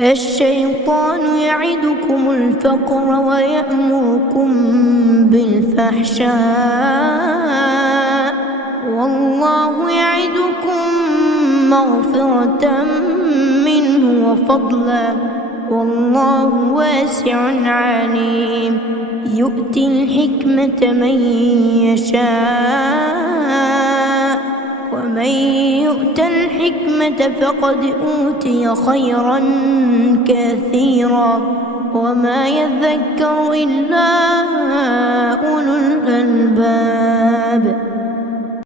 الشيطان يعدكم الفقر ويأمركم بالفحشاء والله يعدكم مغفرة منه وفضلا والله واسع عليم. يؤتي الحكمة من يشاء ومن يؤت الحكمة فقد أوتي خيرا كثيرا وما يذكر إلا أولو الألباب.